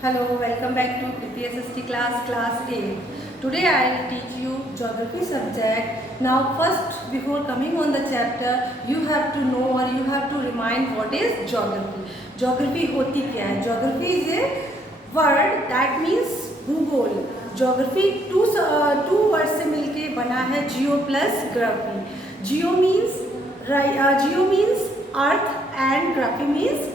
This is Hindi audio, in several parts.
Hello, welcome back to PPSST class 8. Today I will teach you geography subject. Now first, before coming on the chapter, you have to know or you have to remind what is geography. Geography होती क्या है? Geography is a word that means भूगोल. Geography two words से मिलके बना है geo plus graphy. Geo means earth and graphy means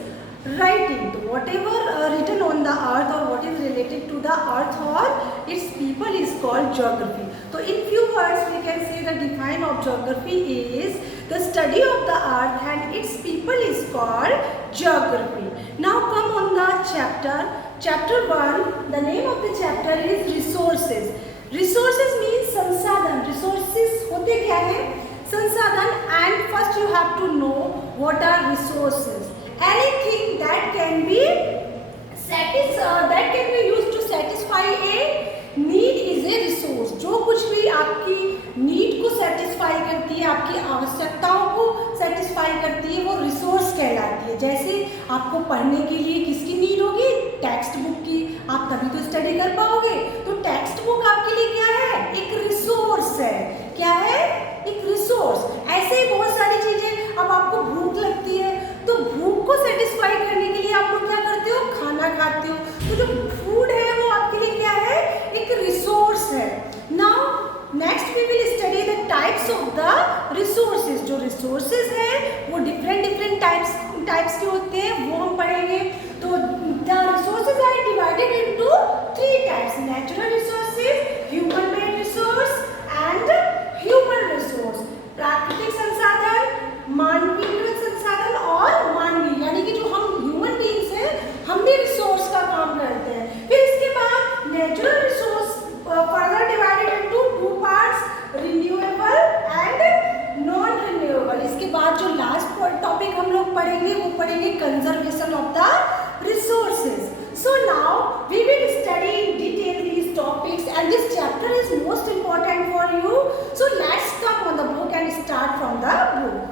writing. So whatever written on the earth or what is related to the earth or its people is called geography. So in few words we can say the define of geography is the study of the earth and its people is called geography. Now come on the chapter 1. The name of the chapter is resources. Resources means संसाधन. Resources होते क्या है? संसाधन. And first you have to know what are resources. Anything that can be used to satisfy a need is a resource. जो कुछ भी आपकी नीड को सेटिस्फाई करती है, आपकी आवश्यकताओं को सेटिस्फाई करती है, वो रिसोर्स कहलाती है. जैसे आपको पढ़ने के लिए किसकी नीड होगी? टेक्स्ट बुक की. आप तभी तो स्टडी कर पाओगे. तो टेक्स्ट बुक आपके लिए क्या है? एक रिसोर्स है. क्या है? एक रिसोर्स. ऐसे ही बहुत सारी चीजें. अब आपको भूख लगती है तो भूख को सेटिस्फाई करने के लिए आप लोग क्या करते हो? खाना खाते हो. तो जो फूड है वो आपके लिए क्या है? एक रिसोर्स है. Now next we will study the types of the resources. जो रिसोर्सेज है वो डिफरेंट टाइप्स के होते हैं, वो हम पढ़ेंगे. तो the resources are divided into 3 types: natural resources, human made resource and human resource. प्राकृतिक संसाधन, मानवीय संसाधन और मानवीय, यानी कि जो हम ह्यूमन बीइंग्स हैं हम भी रिसोर्स का काम करते हैं. फिर इसके बाद natural resource further divided into 2 parts: renewable and non renewable. इसके बाद जो लास्ट टॉपिक हम लोग पढ़ेंगे वो पढ़ेंगे conservation of the resources. So now we will study in detail these topics and this chapter is most important for you. So let's come on the book and start from the book.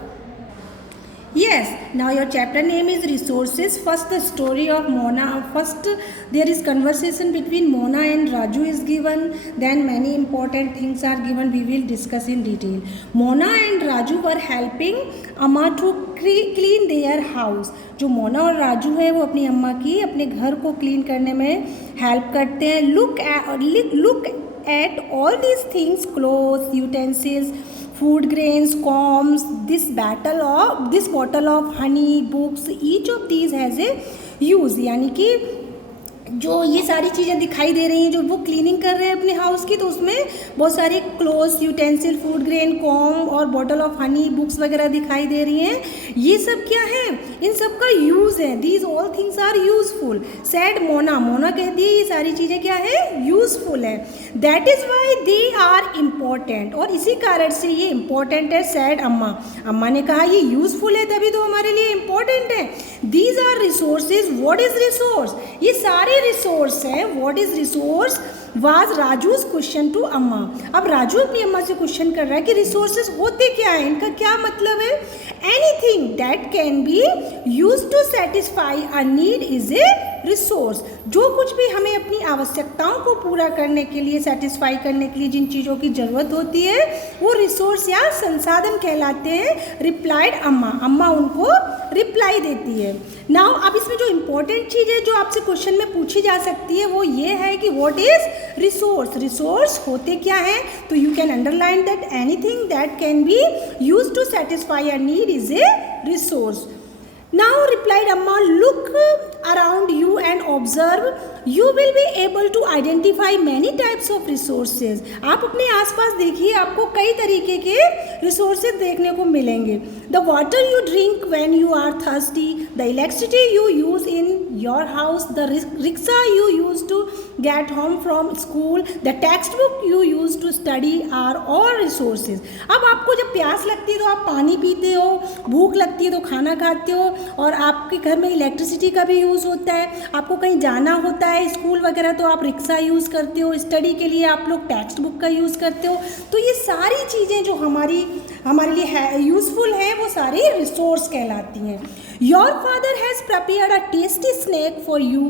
Yes, now your chapter name is resources. First the story of Mona. First there is conversation between Mona and Raju is given. Then many important things are given. We will discuss in detail. Mona and Raju were helping Amma to clean their house. जो मोना और राजू है वो अपनी अम्मा की अपने घर को क्लीन करने में हेल्प करते हैं. Look at all these things: clothes, utensils, food grains, combs, this bottle of honey, books. Each of these has a use. यानी कि जो ये सारी चीज़ें दिखाई दे रही हैं जो वो क्लीनिंग कर रहे हैं अपने हाउस की, तो उसमें बहुत सारे clothes, utensil, food grain, com और बॉटल ऑफ हनी, बुक्स वगैरह दिखाई दे रही हैं. ये सब क्या है? इन सब का यूज़ है. These all things are useful. Said Mona कहती है ये सारी चीज़ें क्या है? यूजफुल है. That is why they are important. और इसी कारण से ये इम्पॉर्टेंट है. सैड अम्मा ने कहा ये यूजफुल है तभी तो हमारे लिए इम्पॉर्टेंट है. These are resources. What is resource? ये सारे रिसोर्स है. What is resource was Raju's question to Amma. अब राजू अपनी अम्मा से क्वेश्चन कर रहा है कि रिसोर्सेज होते क्या है, इनका क्या मतलब है? Anything that can be use to satisfy a need is a resource. जो कुछ भी हमें अपनी आवश्यकताओं को पूरा करने के लिए, सेटिस्फाई करने के लिए जिन चीज़ों की ज़रूरत होती है वो रिसोर्स या संसाधन कहलाते हैं. रिप्लाइड अम्मा उनको रिप्लाई देती है. नाउ अब इसमें जो इम्पोर्टेंट चीज़ है जो आपसे क्वेश्चन में पूछी जा सकती है वो ये है कि व्हाट इज रिसोर्स. रिसोर्स होते क्या हैं? तो you can underline that anything that can be use to satisfy a need is a resource. Now replied Amma, look around you and observe. You will be able to identify many types of resources. आप अपने आसपास देखिए, आपको कई तरीके के रिसोर्सेज देखने को मिलेंगे. The water you drink when you are thirsty, the electricity you use in your house, the rickshaw you use to get home from school, the textbook you use to study are all resources. अब आपको जब प्यास लगती है तो आप पानी पीते हो, भूख लगती है तो खाना खाते हो, और आपके घर में इलेक्ट्रिसिटी का भी यूज़ होता है. आपको कहीं जाना होता है स्कूल वगैरह तो आप रिक्शा यूज़ करते हो. स्टडी के लिए आप लोग टेक्स्ट बुक का यूज़ करते हो. तो ये सारी चीज़ें जो हमारे लिए यूज़फुल हैं वो सारी रिसोर्स कहलाती हैं. Your father has prepared a tasty snack for you,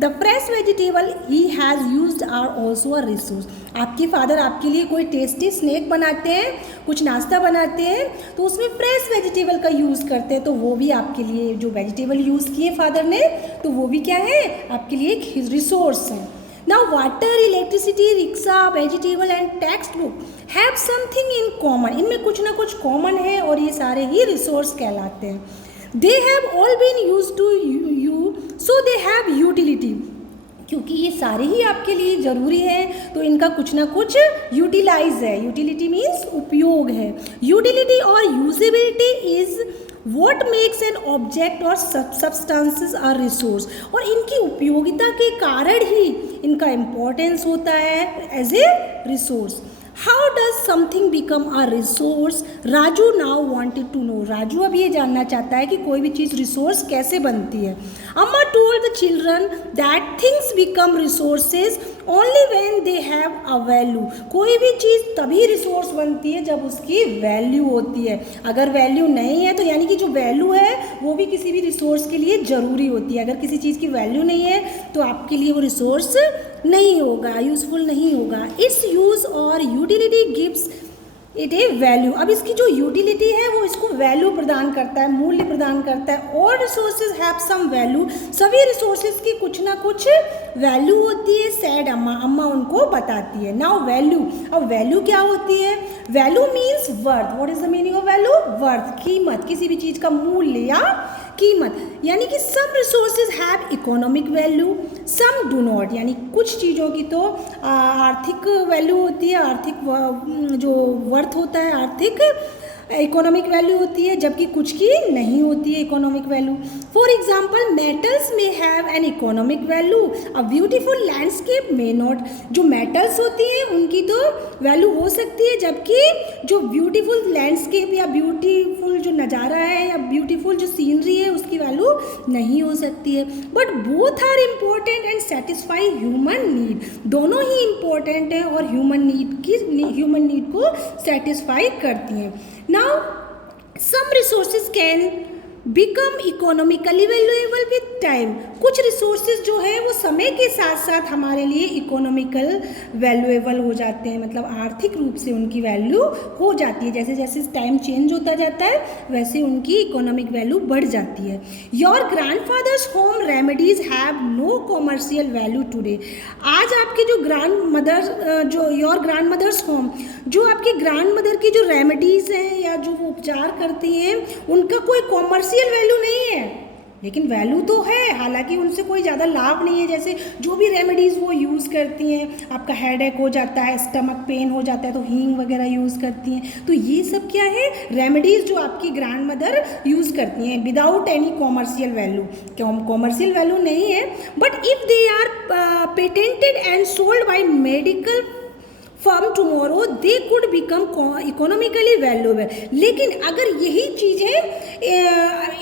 the fresh vegetable he has used are also a resource. आपके फादर आपके लिए कोई टेस्टी स्नैक बनाते हैं, कुछ नाश्ता बनाते हैं, तो उसमें फ्रेश वेजिटेबल का यूज़ करते हैं, तो वो भी आपके लिए जो वेजिटेबल यूज़ किए फादर ने, तो वो भी क्या है, आपके लिए एक रिसोर्स है। Now water, electricity, rickshaw, vegetable and text book have something in common. इनमें कुछ ना कुछ कॉमन है और ये सारे ही रिसोर्स कहलाते हैं। They have all been use to you so they have utility. क्योंकि ये सारे ही आपके लिए ज़रूरी है तो इनका कुछ ना कुछ यूटिलाइज है। यूटिलिटी मीन्स उपयोग है। यूटिलिटी और usability is what makes an object और सब्सटेंसेस आर रिसोर्स। और इनकी उपयोगिता के कारण ही इनका इम्पोर्टेंस होता है as a resource. How does something become a resource? Raju now wanted to know. Raju अब ये जानना चाहता है कि कोई भी चीज़ रिसोर्स कैसे बनती है। अम्मा told the children that things become resources only when they have a value. कोई भी चीज़ तभी रिसोर्स बनती है जब उसकी वैल्यू होती है। अगर वैल्यू नहीं है तो यानी कि जो वैल्यू है वो भी किसी भी रिसोर्स के लिए ज़रूरी होती है। अगर किसी चीज़ की वैल्यू नहीं है तो आपके लिए वो रिसोर्स नहीं होगा, यूज़फुल नहीं होगा। इट्स यूज़ और utility gives it A value. अब इसकी जो यूटिलिटी है वो इसको वैल्यू प्रदान करता है, मूल्य प्रदान करता है। और रिसोर्सेज हैव सम वैल्यू। सभी रिसोर्सेज की कुछ ना कुछ वैल्यू होती है। सैड अम्मा, अम्मा उनको बताती है। Now value. अब वैल्यू क्या होती है? Value means worth. What is the meaning of value? Worth, कीमत, किसी भी चीज़ का मूल्य या कीमत। यानी कि some resources have economic value, some do not. यानी कुछ चीज़ों की तो आर्थिक वैल्यू होती है, आर्थिक जो वर्थ होता है आर्थिक इकोनॉमिक वैल्यू होती है, जबकि कुछ की नहीं होती है economic value. For example metals may have an economic value, a beautiful landscape may not. जो मेटल्स होती हैं उनकी तो वैल्यू हो सकती है, जबकि जो ब्यूटीफुल लैंडस्केप या ब्यूटीफुल जो नज़ारा है या ब्यूटीफुल जो सीनरी है उसकी वैल्यू नहीं हो सकती है। But both are important and satisfy human need. दोनों ही इम्पोर्टेंट हैं और ह्यूमन नीड को सेटिस्फाई करती हैं। Now, some resources can become economically valuable with time. कुछ रिसोर्सेज जो है वो समय के साथ साथ हमारे लिए इकोनॉमिकल वैल्यूएबल हो जाते हैं, मतलब आर्थिक रूप से उनकी वैल्यू हो जाती है। जैसे जैसे टाइम चेंज होता जाता है वैसे उनकी इकोनॉमिक वैल्यू बढ़ जाती है। Your grandfather's home remedies have no commercial value today. आज आपके जो योर ग्रैंड मदर्स होम, जो आपकी ग्रैंड मदर की जो रेमेडीज़ हैं या जो वो उपचार करती हैं उनका कोई कॉमर्शियल वैल्यू नहीं है, लेकिन वैल्यू तो है। हालांकि उनसे कोई ज़्यादा लाभ नहीं है। जैसे जो भी रेमेडीज़ वो यूज़ करती हैं, आपका हेडेक हो जाता है, स्टमक पेन हो जाता है तो हींग वगैरह यूज़ करती हैं। तो ये सब क्या है? रेमेडीज़ जो आपकी ग्रैंड मदर यूज़ करती हैं without any commercial value. Commercial value नहीं है। But if they are patented and sold by medical firm tomorrow they could become economically valuable. लेकिन अगर यही चीज़ें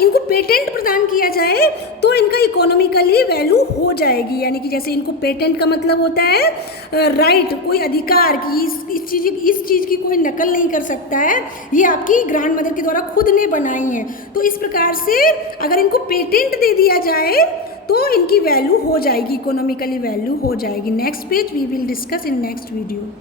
इनको पेटेंट प्रदान किया जाए तो इनका इकोनॉमिकली वैल्यू हो जाएगी। यानी कि जैसे इनको पेटेंट का मतलब होता है राइट, कोई अधिकार की इस चीज़ की कोई नकल नहीं कर सकता है, ये आपकी ग्रैंड मदर के द्वारा खुद ने बनाई है। तो इस प्रकार से अगर इनको पेटेंट दे दिया जाए तो इनकी वैल्यू हो जाएगी, इकोनॉमिकली वैल्यू हो जाएगी। Next page we will discuss in next video.